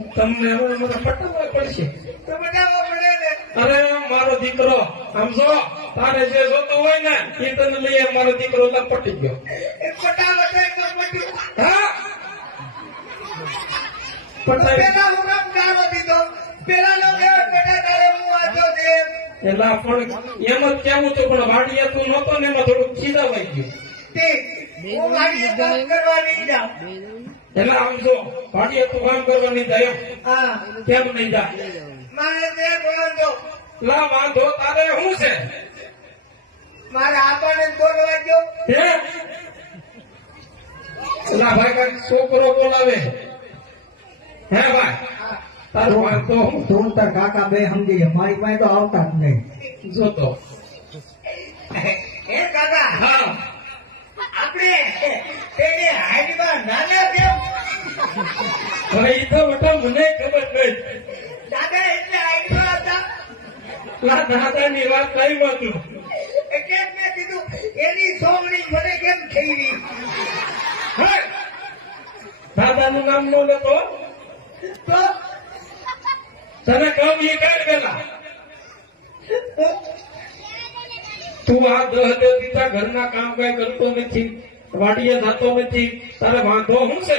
તમને પટાવવા પડશે. તો બતાવો પડે ને? અરે મારો દીકરો સમજો તારે જે જોતું હોય ને એ તને લઈ મારો દીકરો પટી ગયો. તો તો તો પેલા પણ એમ જ કેવું હતું પણ વાડીએ તું નતો ને એમાં થોડુંક ખીજાવાઈ ગયું. એટલે આમ જો વાડીએ તું કામ કરવાની દયા. હા. કેમ નહીં જાય મારે તે બોલજો લા વાંધો તારે શું છે? મારે આપણને બોલવા દો હે? ભાઈ કઈ છોકરો બોલાવે. હે ભાઈ? તારો વાંધો હું તું તાર કાકા બે સમજી. મારી પાસે તો આવતા જ નહીં. જોતો હે કાકા હા આપણે તેને હાઈટમાં નાના કેમ હવે ઈ તો બેટા મને ખબર નહીં દાદા એટલે હાઈટમાં હતા. લા દાદાની વાત કઈ વાતું એટલે મેં કીધું એની સોંગણી મને કેમ થઈ નામ નો તો? તને કહું એ કઈ પેલા. તું આ દહ દે દીધા ઘરના કામ કઈ કરતો નથી વાડીએ જતો નથી તારે વાંધો હું છે?